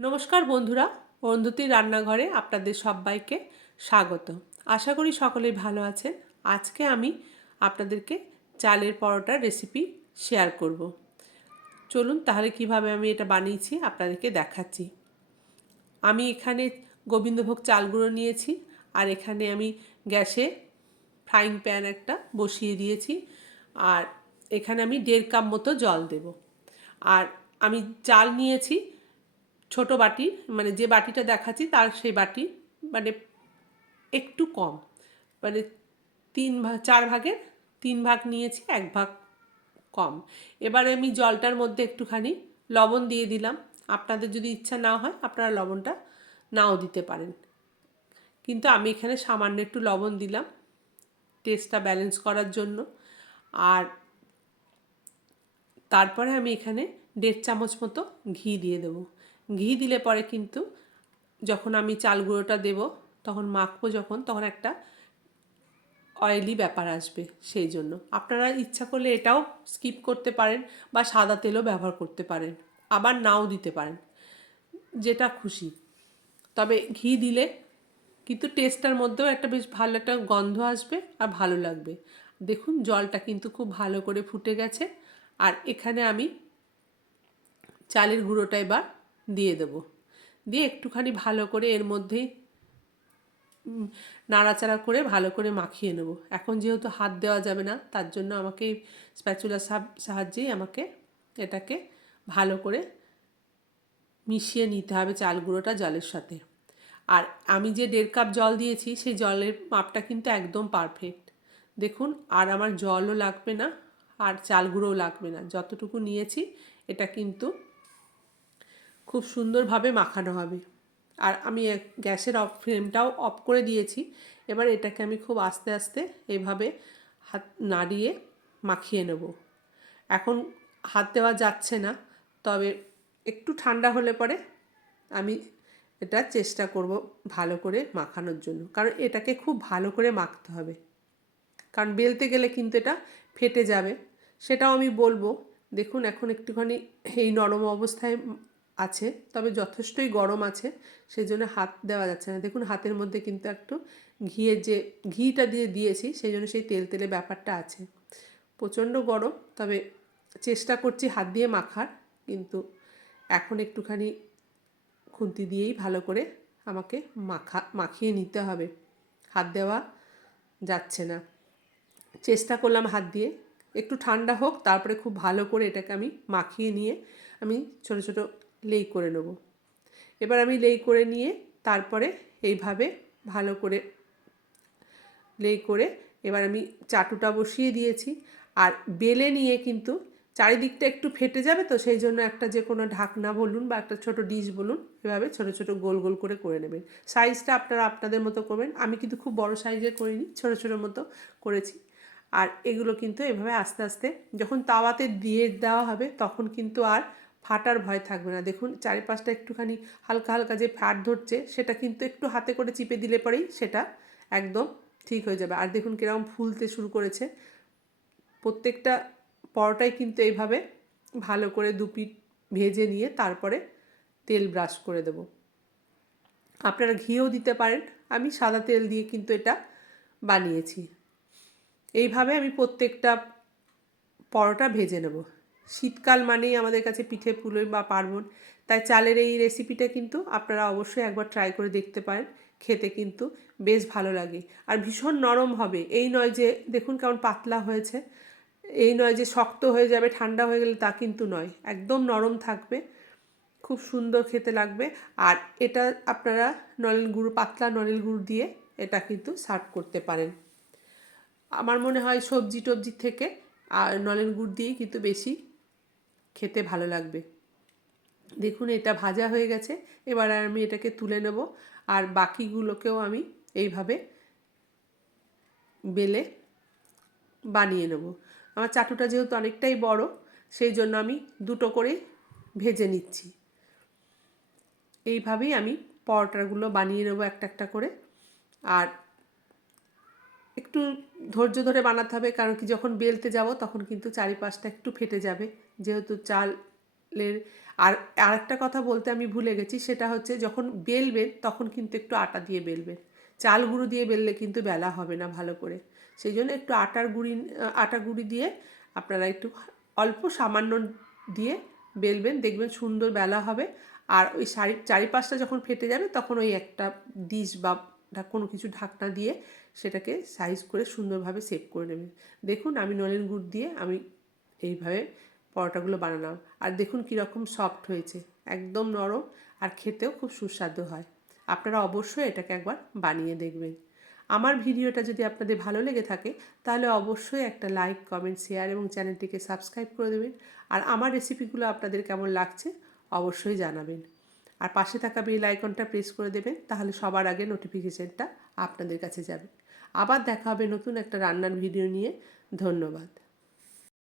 নমস্কার বন্ধুরা, অরুন্ধতির রান্নাঘরে আপনাদের সবাইকে স্বাগত। আশা করি সকলেই ভালো আছেন। আজকে আমি আপনাদেরকে চালের পরোটার রেসিপি শেয়ার করব। চলুন তাহলে কিভাবে আমি এটা বানিয়েছি আপনাদেরকে দেখাচ্ছি। আমি এখানে গোবিন্দভোগ চাল গুঁড়ো নিয়েছি, আর এখানে আমি গ্যাসে ফ্রাইং প্যান একটা বসিয়ে দিয়েছি, আর এখানে আমি 1.5 কাপ মতো জল দেব। আর আমি চাল নিয়েছি ছোট বাটি, মানে যে বাটিটা দেখাচ্ছি তার সেই বাটি মানে একটু কম, মানে 4 ভাগের 3 ভাগ নিয়েছি, 1 ভাগ কম। এবারে আমি জলটার মধ্যে একটুখানি লবণ দিয়ে দিলাম। আপনাদের যদি ইচ্ছা না হয় আপনারা লবণটা নাও দিতে পারেন, কিন্তু আমি এখানে সামান্য একটু লবণ দিলাম টেস্টটা ব্যালেন্স করার জন্য। আর তারপরে আমি এখানে 1.5 চামচ মতো ঘি দিয়ে দেবো। ঘি দিলে পরে কিন্তু যখন আমি চাল গুঁড়োটা দেবো তখন মাখবো, তখন একটা অয়েলি ব্যাপার আসবে। সেই জন্য আপনারা ইচ্ছা করলে এটাও স্কিপ করতে পারেন বা সাদা তেলও ব্যবহার করতে পারেন, আবার নাও দিতে পারেন, যেটা খুশি। তবে ঘি দিলে কিন্তু টেস্টটার মধ্যেও একটা বেশ ভালো একটা গন্ধ আসবে আর ভালো লাগবে। দেখুন জলটা কিন্তু খুব ভালো করে ফুটে গেছে। আর এখানে আমি চালের গুঁড়োটা এবার দিয়ে দেব। দিয়ে একটুখানি ভালো করে এর মধ্যেই নাড়াচাড়া করে ভালো করে মাখিয়ে নেব। এখন যেহেতু হাত দেওয়া যাবে না, তার জন্য আমাকে স্প্যাচুলার সাহায্যেই আমাকে এটাকে ভালো করে মিশিয়ে নিতে হবে চাল গুঁড়োটা জলের সাথে। আর আমি যে 1.5 কাপ জল দিয়েছি সেই জলের মাপটা কিন্তু একদম পারফেক্ট। দেখুন, আর আমার জলও লাগবে না আর চাল গুঁড়োও লাগবে না। যতটুকু নিয়েছি এটা কিন্তু খুব সুন্দরভাবে মাখানো হবে। আর আমি গ্যাসের ফ্লেমটাও অফ করে দিয়েছি। এবার এটাকে আমি খুব আস্তে আস্তে এইভাবে হাত নাড়িয়ে মাখিয়ে নেব। এখন হাত দেওয়া যাচ্ছে না, তবে একটু ঠান্ডা হলে পরে আমি এটা চেষ্টা করব ভালো করে মাখানোর জন্য, কারণ এটাকে খুব ভালো করে মাখতে হবে, কারণ বেলতে গেলে কিন্তু এটা ফেটে যাবে। সেটাও আমি বলবো। দেখুন এখন একটুখানি এই নরম অবস্থায় আছে, তবে যথেষ্টই গরম আছে, সেই জন্য হাত দেওয়া যাচ্ছে না। দেখুন হাতের মধ্যে কিন্তু একটু ঘিটা দিয়ে দিয়েছি, সেই জন্য সেই তেল তেলে ব্যাপারটা আছে। প্রচণ্ড গরম, তবে চেষ্টা করছি হাত দিয়ে মাখার, কিন্তু এখন একটুখানি খুন্তি দিয়েই ভালো করে আমাকে মাখিয়ে নিতে হবে। হাত দেওয়া যাচ্ছে না। চেষ্টা করলাম হাত দিয়ে, একটু ঠান্ডা হোক, তারপরে খুব ভালো করে এটাকে আমি মাখিয়ে নিয়ে আমি ছোট ছোট লেই করে নেব। এবার আমি লেই করে নিয়ে তারপরে এইভাবে ভালো করে লেই করে এবার আমি চাটুটা বসিয়ে দিয়েছি। আর বেলে নিয়ে কিন্তু চারিদিকটা একটু ফেটে যাবে, তো সেই জন্য একটা যে কোনো ঢাকনা বলুন বা একটা ছোট ডিশ বলুন, এভাবে ছোট ছোট গোল গোল করে নেবেন। সাইজটা আপনারা আপনাদের মতো করবেন। আমি কিন্তু খুব বড় সাইজের করিনি, ছোট ছোট মতো করেছি। আর এগুলো কিন্তু এভাবে আস্তে আস্তে যখন তাওয়াতে দিয়ে দেওয়া হবে তখন কিন্তু আর ফাটার ভয় থাকবে না। দেখুন চারিপাশটা একটুখানি হালকা হালকা যে ফাট ধরছে, সেটা কিন্তু একটু হাতে করে চিপে দিলে পরেই সেটা একদম ঠিক হয়ে যাবে। আর দেখুন কীরকম ফুলতে শুরু করেছে। প্রত্যেকটা পরোটাই কিন্তু এইভাবে ভালো করে দুপিঠ ভেজে নিয়ে তারপরে তেল ব্রাশ করে দেব। আপনারা ঘিও দিতে পারেন, আমি সাদা তেল দিয়ে কিন্তু এটা বানিয়েছি। এইভাবে আমি প্রত্যেকটা পরোটা ভেজে নেব। শীতকাল মানেই আমাদের কাছে পিঠে পুলি বা পার্বণ, তাই চালের এই রেসিপিটা কিন্তু আপনারা অবশ্যই একবার ট্রাই করে দেখতে পারেন। খেতে কিন্তু বেশ ভালো লাগে আর ভীষণ নরম হবে। এই নয় যে দেখুন কেমন পাতলা হয়েছে, এই নয় যে শক্ত হয়ে যাবে ঠান্ডা হয়ে গেলে, তা কিন্তু নয়, একদম নরম থাকবে, খুব সুন্দর খেতে লাগবে। আর এটা আপনারা নলেন গুড়, পাতলা নলেন গুড় দিয়ে এটা কিন্তু সার্ভ করতে পারেন। আমার মনে হয় সবজি টবজির থেকে আর নলেন গুড় দিয়েই কিন্তু বেশি খেতে ভালো লাগবে। দেখুন এটা ভাজা হয়ে গেছে। এবার আমি এটাকে তুলে নেব, আর বাকিগুলোকেও আমি এইভাবে বেলে বানিয়ে নেব। আমার চাটুটা যেহেতু অনেকটাই বড়, সেই জন্য আমি দুটো করে ভেজে নিচ্ছি। এইভাবেই আমি পরোটাগুলো বানিয়ে নেব একটা একটা করে। আর একটু ধৈর্য ধরে বানাতে হবে, কারণ কি যখন বেলতে যাব তখন কিন্তু চারিপাশটা একটু ফেটে যাবে, যেহেতু চাল চালের আর আরেকটা কথা বলতে আমি ভুলে গেছি, সেটা হচ্ছে যখন বেলবেন তখন কিন্তু একটু আটা দিয়ে বেলবেন। চাল গুঁড়ো দিয়ে বেললে কিন্তু বেলা হবে না ভালো করে। সেই জন্য একটু আটা গুঁড়ি দিয়ে আপনারা একটু অল্প সামান্য দিয়ে বেলবেন, দেখবেন সুন্দর বেলা হবে। আর ওই চারিপাশটা যখন ফেটে যাবে তখন ওই একটা ডিশ বা কোনো কিছু ঢাকনা দিয়ে সেটাকে সাইজ করে সুন্দরভাবে সেভ করে নেবেন। দেখুন আমি নলেন গুড় দিয়ে আমি এইভাবে পরোটাগুলো বানালাম, আর দেখুন কীরকম সফট হয়েছে, একদম নরম, আর খেতেও খুব সুস্বাদু হয়। আপনারা অবশ্যই এটাকে একবার বানিয়ে দেখবেন। আমার ভিডিওটা যদি আপনাদের ভালো লেগে থাকে তাহলে অবশ্যই একটা লাইক, কমেন্ট, শেয়ার এবং চ্যানেলটিকে সাবস্ক্রাইব করে দেবেন। আর আমার রেসিপিগুলো আপনাদের কেমন লাগছে অবশ্যই জানাবেন। আর পাশে থাকা বেল আইকনটা প্রেস করে দেবেন, তাহলে সবার আগে নোটিফিকেশানটা আপনাদের কাছে যাবে। আবার দেখা হবে নতুন একটা রান্নার ভিডিও নিয়ে। ধন্যবাদ।